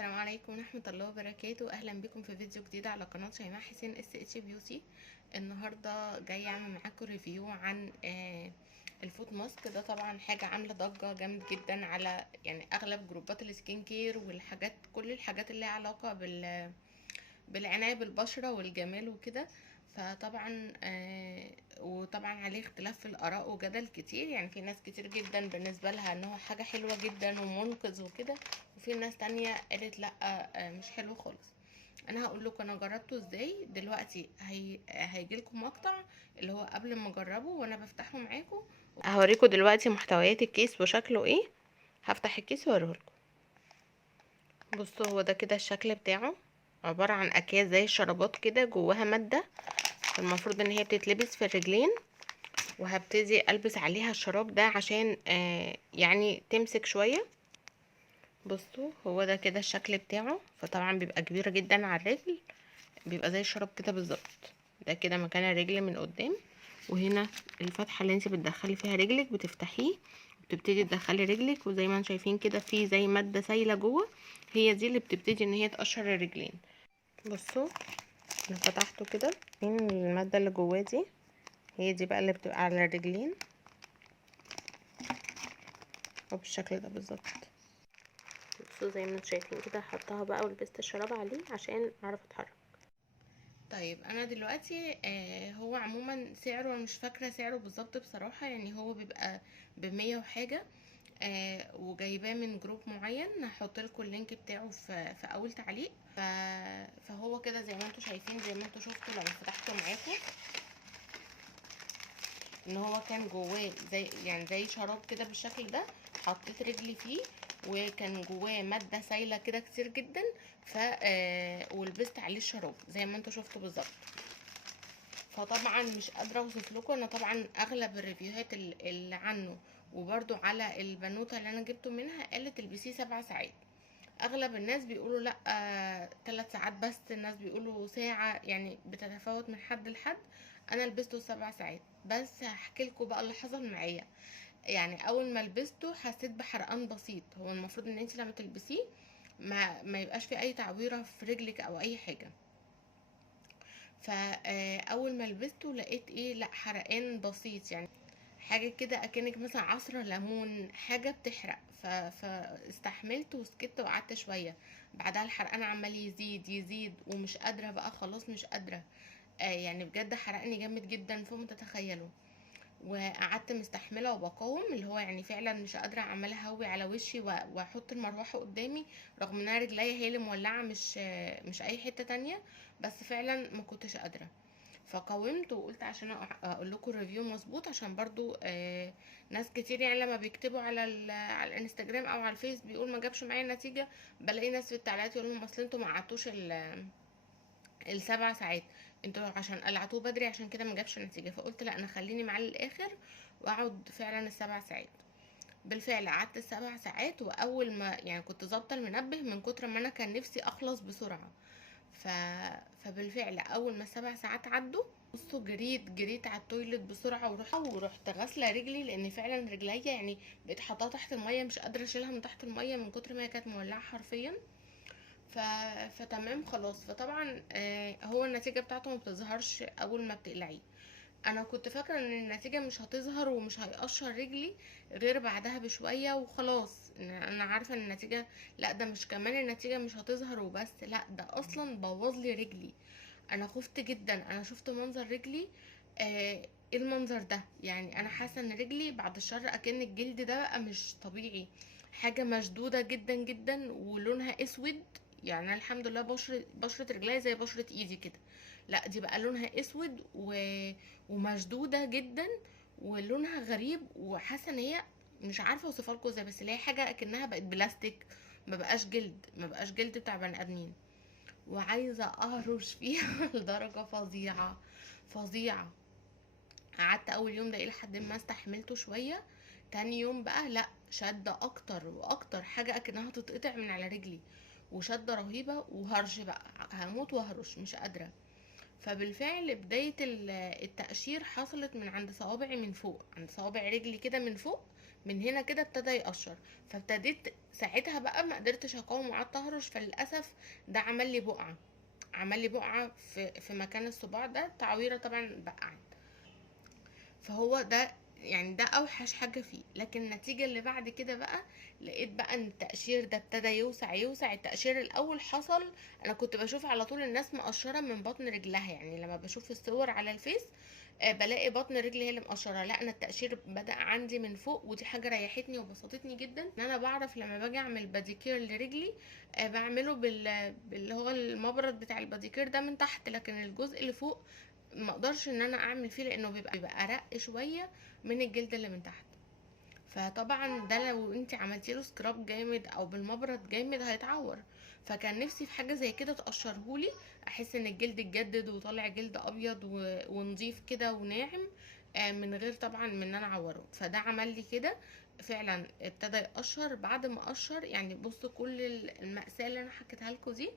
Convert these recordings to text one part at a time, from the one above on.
السلام عليكم ورحمة الله وبركاته. اهلا بكم في فيديو جديد على قناة شيماء حسين اس اتش بيوتي. النهاردة جاية اعمل معاكم ريفيو عن الفوت ماسك ده. طبعا حاجة عاملة ضجة جامد جدا على يعني اغلب جروبات السكين كير والحاجات، كل الحاجات اللي لها علاقة بالعناية بالبشرة والجمال وكده. فطبعا وطبعا عليه اختلاف في الاراء وجدل كتير، يعني في ناس كتير جدا بالنسبه لها ان هو حاجه حلوه جدا ومنقذ وكده، وفي ناس تانية قالت لا مش حلو خالص. انا هقول لكم انا جربته ازاي دلوقتي. هيجي لكم مقطع اللي هو قبل ما اجربه وانا بفتحه معاكم، هوريكم دلوقتي محتويات الكيس وشكله ايه. هفتح الكيس واوريهولكم. بصوا، هو ده كده الشكل بتاعه، عبارة عن اكياس زي الشرابات كده جواها مادة، المفروض ان هي بتتلبس في الرجلين، وهبتدي البس عليها الشراب ده عشان يعني تمسك شوية. بصوا هو ده كده الشكل بتاعه، فطبعا بيبقى كبيرة جدا على الرجل، بيبقى زي الشراب كده بالظبط. ده كده مكان الرجل من قدام، وهنا الفتحة اللي انت بتدخلي فيها رجلك بتفتحيه وبتبتدي تدخلي رجلك، وزي ما انتم شايفين كده في زي مادة سايلة جوه، هي دي اللي بتبتدي ان هي تقشر الرجلين. بصوا انا فتحته كده، فين المادة اللي جواه دي؟ هي دي بقى اللي بتبقى على الرجلين، وبالشكل ده بالظبط. بصوا زي ما انتم شايفين كده، حطها بقى ولبست الشراب عليه عشان اعرف اتحرك. طيب انا دلوقتي هو عموما سعره انا مش فاكره سعره بالظبط بصراحه، يعني هو بيبقى ب100 وحاجه، وجايباه من جروب معين. هحط لكم اللينك بتاعه في اول تعليق. فهو كده زي ما انتم شايفين، زي ما انتم شفتوا لما فتحته معاكم، ان هو كان جواه زي شراب كده بالشكل ده. حطيت رجلي فيه وكان جواه ماده سايله كده كتير جدا، ف ولبست عليه الشراب زي ما انتوا شفتوا بالظبط. فطبعا مش قادره اوصف لكم، انا طبعا اغلب الريفيوهات اللي عنه وبرده على البنوته اللي انا جبته منها قالت البسيه 7 ساعات. اغلب الناس بيقولوا لا 3 ساعات بس، الناس بيقولوا ساعه، يعني بتتفاوت من حد لحد. انا لبسته 7 ساعات بس. هحكي لكم بقى اللي حصل معايا. يعني اول ما لبسته حسيت بحرقان بسيط. هو المفروض ان انت لما تلبسيه ما يبقاش في اي تعويره في رجلك او اي حاجه. فاول ما لبسته لقيت ايه، لا حرقان بسيط، يعني حاجه كده اكنك مثلا عصره ليمون، حاجه بتحرق. فاستحملت وسكت وقعدت شويه. بعدها الحرقان عمال يزيد يزيد ومش قادره بقى، خلاص مش قادره. يعني بجد حرقني جامد جدا فوق ما تتخيلوا. وقعدت مستحمله وبقاوم، اللي هو يعني فعلا مش قادره، عماله اهوي على وشي واحط المروحه قدامي، رغم انها رجليا هي اللي مولعه، مش اي حته تانية، بس فعلا ما كنتش قادره. فقاومت وقلت عشان اقول لكم ريفيو مظبوط، عشان برضو ناس كتير يعني لما بيكتبوا على الانستجرام او على الفيس بيقول ما جابش معايا نتيجه، بلاقي ناس في التعليقات يقول لهم اصل انتوا ما قعدتوش ال7 ساعات، انتوا عشان قلعتوه بدري عشان كده ما جابش نتيجه. فقلت لا، انا خليني معاه للاخر واقعد فعلا ال7 ساعات. بالفعل قعدت ال7 ساعات، واول ما يعني كنت ظابطه المنبه من كتر ما انا كان نفسي اخلص بسرعه. ف... فبالفعل اول ما ال7 ساعات عدوا، بصوا جريت على التويلت بسرعه ورحت غاسله رجلي، لان فعلا رجليا يعني بقيت حاطاها تحت الميه، مش قادره اشيلها من تحت الميه من كتر ما هي كانت مولعه حرفيا. ف... فتمام خلاص. فطبعا هو النتيجة بتاعته ما بتظهرش اول ما بتقلعيه. انا كنت فاكرة ان النتيجة مش هتظهر ومش هيقشر رجلي غير بعدها بشوية وخلاص. انا عارفة ان النتيجة، لا ده مش كمان النتيجة مش هتظهر وبس، لا ده اصلا بوظ لي رجلي. انا خفت جدا، انا شفت منظر رجلي. ايه المنظر ده؟ يعني انا حاسة ان رجلي بعد الشر اكن الجلد ده بقى مش طبيعي، حاجة مشدودة جدا جدا ولونها اسود. يعني أنا الحمد لله بشرة رجليا زي بشرة ايدي كده، لا دي بقى لونها اسود ومشدودة جدا، ولونها غريب، وحاسة ان هي مش عارفة اوصفها لكم ازاي، بس اللي هي حاجة اكنها بقت بلاستيك، ما بقاش جلد بتاع بني ادمين. وعايزة اهرش فيها لدرجة فظيعة فظيعة. قعدت اول يوم ده الى حد ما استحملته شوية. تاني يوم بقى لا، شدة اكتر واكتر، حاجة اكنها تتقطع من على رجلي، وشدة رهيبة وهرش بقى، هموت وهرش مش قادرة. فبالفعل بداية التقشير حصلت من عند صوابعي من فوق، عند صوابع رجلي كده من فوق، من هنا كده ابتدى يقشر. فابتديت ساعتها بقى ما قدرتش اقاوم وقعدت اهرش، فللاسف ده عمل لي بقعه، عمل لي بقعه في مكان الصباع ده، تعويره طبعا بقعت. فهو ده يعني ده اوحش حاجه فيه. لكن النتيجه اللي بعد كده بقى، لقيت بقى ان التقشير ده ابتدى يوسع يوسع. التقشير الاول حصل، انا كنت بشوف على طول الناس مقشره من بطن رجلها، يعني لما بشوف الصور على الفيس بلاقي بطن رجلي هي اللي مقشره. لا، انا التقشير بدأ عندي من فوق، ودي حاجه ريحتني وبسطتني جدا. ان انا بعرف لما باجي اعمل باديكير لرجلي بعمله باللي هو المبرد بتاع الباديكير ده من تحت، لكن الجزء اللي فوق ما اقدرش ان انا اعمل فيه، لانه بيبقى ارق شويه من الجلد اللي من تحت. فطبعا ده لو انت عملتي له سكراب جامد او بالمبرد جامد هيتعور. فكان نفسي في حاجه زي كده تقشرهولي، احس ان الجلد اتجدد وطالع جلد ابيض ونظيف كده وناعم، من غير طبعا من ان انا اعوره. فده عمل لي كده فعلا، ابتدى يقشر. بعد ما قشر يعني بصوا كل المأساة اللي انا حكيتها لكم دي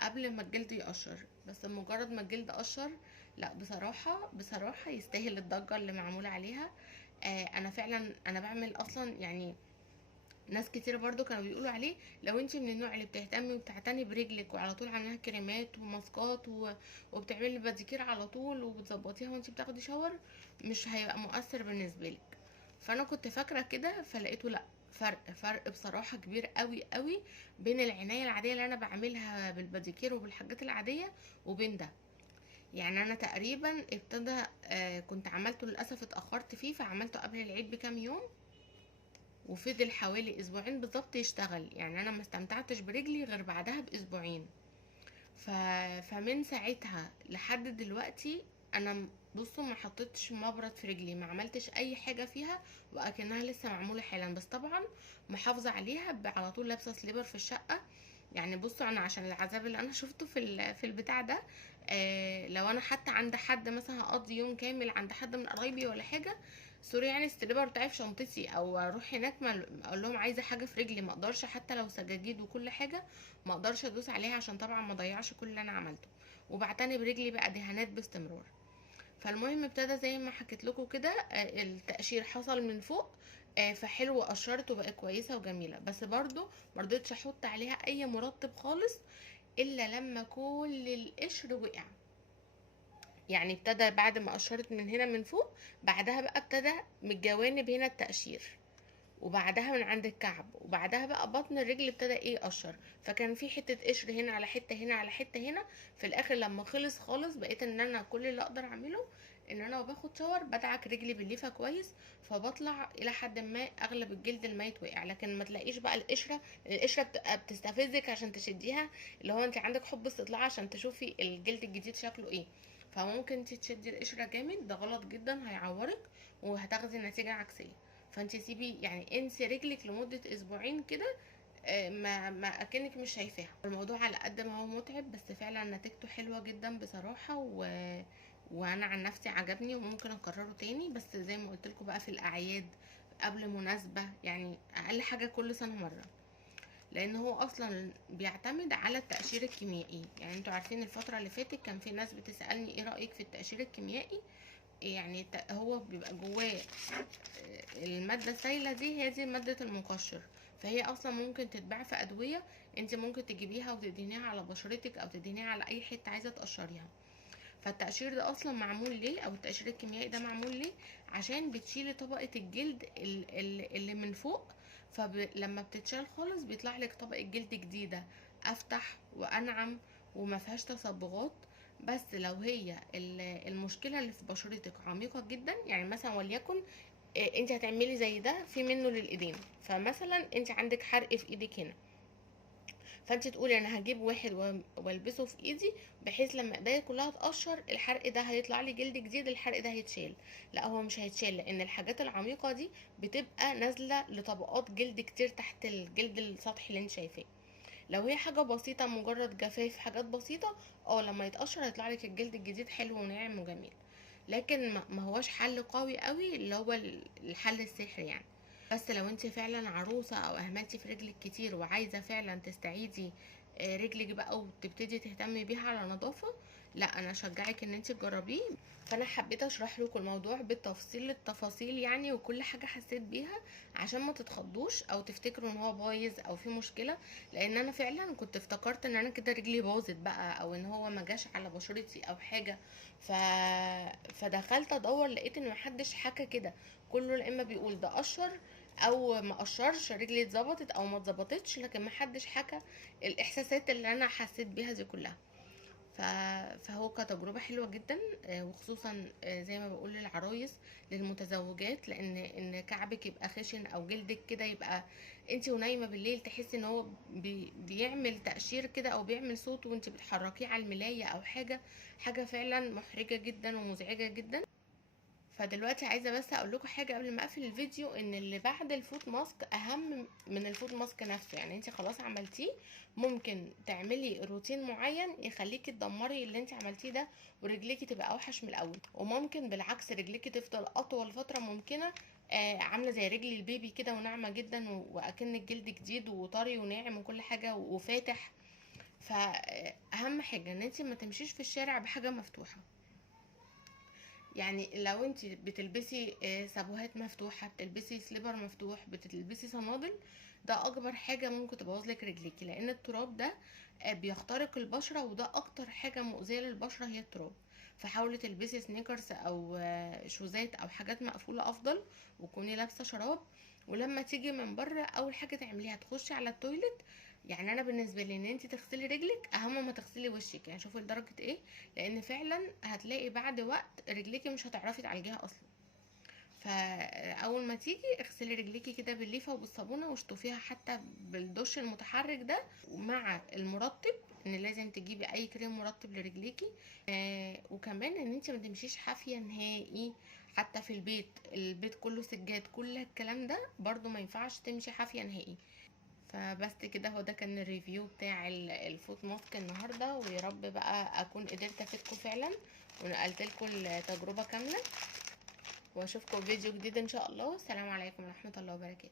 قبل ما الجلد يقشر، بس مجرد ما الجلد قشر، لا بصراحة بصراحة يستاهل الضجة اللي معمولة عليها. انا فعلا انا بعمل اصلا يعني، ناس كتير برضو كانوا بيقولوا عليه لو انت من النوع اللي بتهتمي وبتعتني برجلك وعلى طول عنها كريمات وماسكات وبتعملي باديكير على طول وبتظبطيها وانت بتاخدي شاور، مش هيبقى مؤثر بالنسبه لك. فانا كنت فاكره كده، فلقيته لا، فرق بصراحه كبير قوي قوي بين العنايه العاديه اللي انا بعملها بالباديكير وبالحاجات العاديه وبين ده. يعني انا تقريبا ابتدى كنت عملته للاسف اتاخرت فيه، فعملته قبل العيد بكام يوم، وفضل حوالي اسبوعين بالظبط يشتغل. يعني انا ما استمتعتش برجلي غير بعدها باسبوعين. ف... فمن ساعتها لحد دلوقتي انا بصوا ما حطيتش مبرد في رجلي، ما عملتش اي حاجه فيها، واكنها لسه معموله حالا. بس طبعا محافظه عليها، على طول لابسه سليبر في الشقه. يعني بصوا انا عشان العذاب اللي انا شفته في البتاع ده، لو انا حتى عند حد مثلا هقضي يوم كامل عند حد من قرايبي ولا حاجه، سوري يعني السليبر بتاعي في شنطتي، او اروح هناك ما اقول لهم عايزه حاجه في رجلي، ما اقدرش حتى لو سجاجيد وكل حاجه ما اقدرش ادوس عليها، عشان طبعا ما اضيعش كل اللي انا عملته. وبعتني برجلي بقى دهانات باستمرار. فالمهم ابتدى زي ما حكيت لكم كده، التقشير حصل من فوق، فحلو قشرت وبقت كويسه وجميله. بس برضو مرضتش احط عليها اي مرطب خالص الا لما كل القشر وقع. يعني ابتدى بعد ما قشرت من هنا من فوق، بعدها بقى ابتدى من الجوانب هنا التقشير، وبعدها من عند الكعب، وبعدها بقى بطن الرجل ابتدى ايه يقشر. فكان في حته قشر هنا على حته هنا على حته هنا. في الاخر لما خلص خالص بقيت ان انا كل اللي اقدر اعمله ان انا وباخد شاور بدعك رجلي بالليفه كويس، فبطلع الى حد ما اغلب الجلد الميت وقع. لكن ما تلاقيش بقى القشره بتبقى بتستفزك عشان تشديها، اللي هو انت عندك حب استطلاع عشان تشوفي الجلد الجديد شكله ايه. فممكن انت تشدي القشره جامد، ده غلط جدا، هيعورك وهتاخدي نتيجه عكسيه. فانت سيبي يعني انسي رجلك لمدة اسبوعين كده، ما اكنك مش شايفاها. الموضوع على قد ما هو متعب، بس فعلا نتيجته حلوة جدا بصراحة. وانا عن نفسي عجبني وممكن اكرره تاني، بس زي ما قلت لكم بقى في الاعياد قبل مناسبة، يعني اقل حاجة كل سنة مرة. لان هو اصلا بيعتمد على التقشير الكيميائي. يعني انتوا عارفين الفترة اللي فاتت كان في ناس بتسألني ايه رأيك في التقشير الكيميائي. يعني هو بيبقى جواه المادة السائلة دي، هي دي مادة المقشر. فهي اصلا ممكن تتباع في ادوية، انت ممكن تجيبيها وتدهنيها على بشرتك او تدهنيها على اي حتة عايزة تقشريها. فالتقشير ده اصلا معمول ليه، او التقشير الكيميائي ده معمول ليه؟ عشان بتشيلي طبقة الجلد اللي من فوق. فلما بتتشال خالص بيطلع لك طبقة جلد جديدة افتح وانعم وما فيهاش تصبغات. بس لو هي المشكلة اللي في بشرتك عميقة جدا، يعني مثلا وليكن انت هتعملي زي ده في منه للايدين، فمثلا انت عندك حرق في ايدك هنا، فانت تقولي انا هجيب واحد والبسه في ايدي بحيث لما ايديا كلها تقشر الحرق ده هيطلع لي جلد جديد، الحرق ده هيتشال. لا، هو مش هيتشال، لان الحاجات العميقة دي بتبقى نازلة لطبقات جلد كتير تحت الجلد السطحي اللي انت شايفاه. لو هي حاجة بسيطة مجرد جفاف حاجات بسيطة، لما يتقشر هيطلع لك الجلد الجديد حلو وناعم وجميل. لكن ما هوش حل قوي قوي اللي هو الحل السحري يعني. بس لو انت فعلا عروسة او اهملتي في رجلك كتير وعايزة فعلا تستعيدي رجلك بقى وتبتدي تهتمي بيها على نظافة، لا انا اشجعك ان انت تجربيه. فانا حبيت اشرح لكم الموضوع بالتفصيل التفاصيل يعني، وكل حاجه حسيت بيها عشان ما تتخضوش او تفتكروا ان هو بايظ او في مشكله. لان انا فعلا كنت افتكرت ان انا كده رجلي باظت بقى، او ان هو ما جاش على بشرتي او حاجه. ف... فدخلت ادور لقيت ان محدش حكى كده. كله لا اما بيقول ده قشر او ما قشرش، رجلي اتظبطت او ما اتظبطتش، لكن محدش حكى الاحساسات اللي انا حسيت بيها دي كلها. ف... فهو كتجربة حلوة جدا، وخصوصا زي ما بقول للعرايس، للمتزوجات، لان كعبك يبقى خشن او جلدك كده يبقى انت ونايمة بالليل تحسي ان هو بيعمل تقشير كده او بيعمل صوت وانت بتحركيه على الملاية او حاجة. حاجة فعلا محرجة جدا ومزعجة جدا. فدلوقتي عايزه بس اقول لكم حاجه قبل ما اقفل الفيديو، ان اللي بعد الفوت ماسك اهم من الفوت ماسك نفسه. يعني انت خلاص عملتيه، ممكن تعملي روتين معين يخليكي تدمري اللي انت عملتيه ده ورجليكي تبقى اوحش من الاول، وممكن بالعكس رجليكي تفضل اطول فتره ممكنه، عامله زي رجل البيبي كده وناعمه جدا، واكن الجلد جديد وطري وناعم وكل حاجه وفاتح. فاهم حاجه ان انت ما تمشيش في الشارع بحاجه مفتوحه. يعني لو انت بتلبسي سابوهات مفتوحه، بتلبسي سليبر مفتوح، بتلبسي صنادل، ده اكبر حاجه ممكن تبوظ لك رجليكي، لان التراب ده بيخترق البشره، وده اكتر حاجه مؤذيه للبشره هي التراب. فحاولي تلبسي سنيكرز او شوزات او حاجات مقفوله افضل، وكوني لابسه شراب. ولما تيجي من بره اول حاجه تعمليها تخشي على التويلت. يعني انا بالنسبه لي ان انت تغسلي رجلك اهم ما تغسلي وشك، يعني شوفي لدرجه ايه. لان فعلا هتلاقي بعد وقت رجليكي مش هتعرفي تعالجيها اصلا. فاول ما تيجي اغسلي رجليكي كده بالليفه وبالصابونه واشطفيها حتى بالدش المتحرك ده، ومع المرطب، ان لازم تجيبي اي كريم مرطب لرجليكي. وكمان ان انت ما تمشيش حافيه نهائي. حتى في البيت كله سجاد، كل الكلام ده برضو ما ينفعش تمشي حافيه نهائي. فبس كده، هو ده كان الريفيو بتاع الفوت ماسك النهارده، ويا رب بقى اكون قدرت افيدكم فعلا ونقلت لكم التجربه كامله. واشوفكم في فيديو جديد ان شاء الله. السلام عليكم ورحمه الله وبركاته.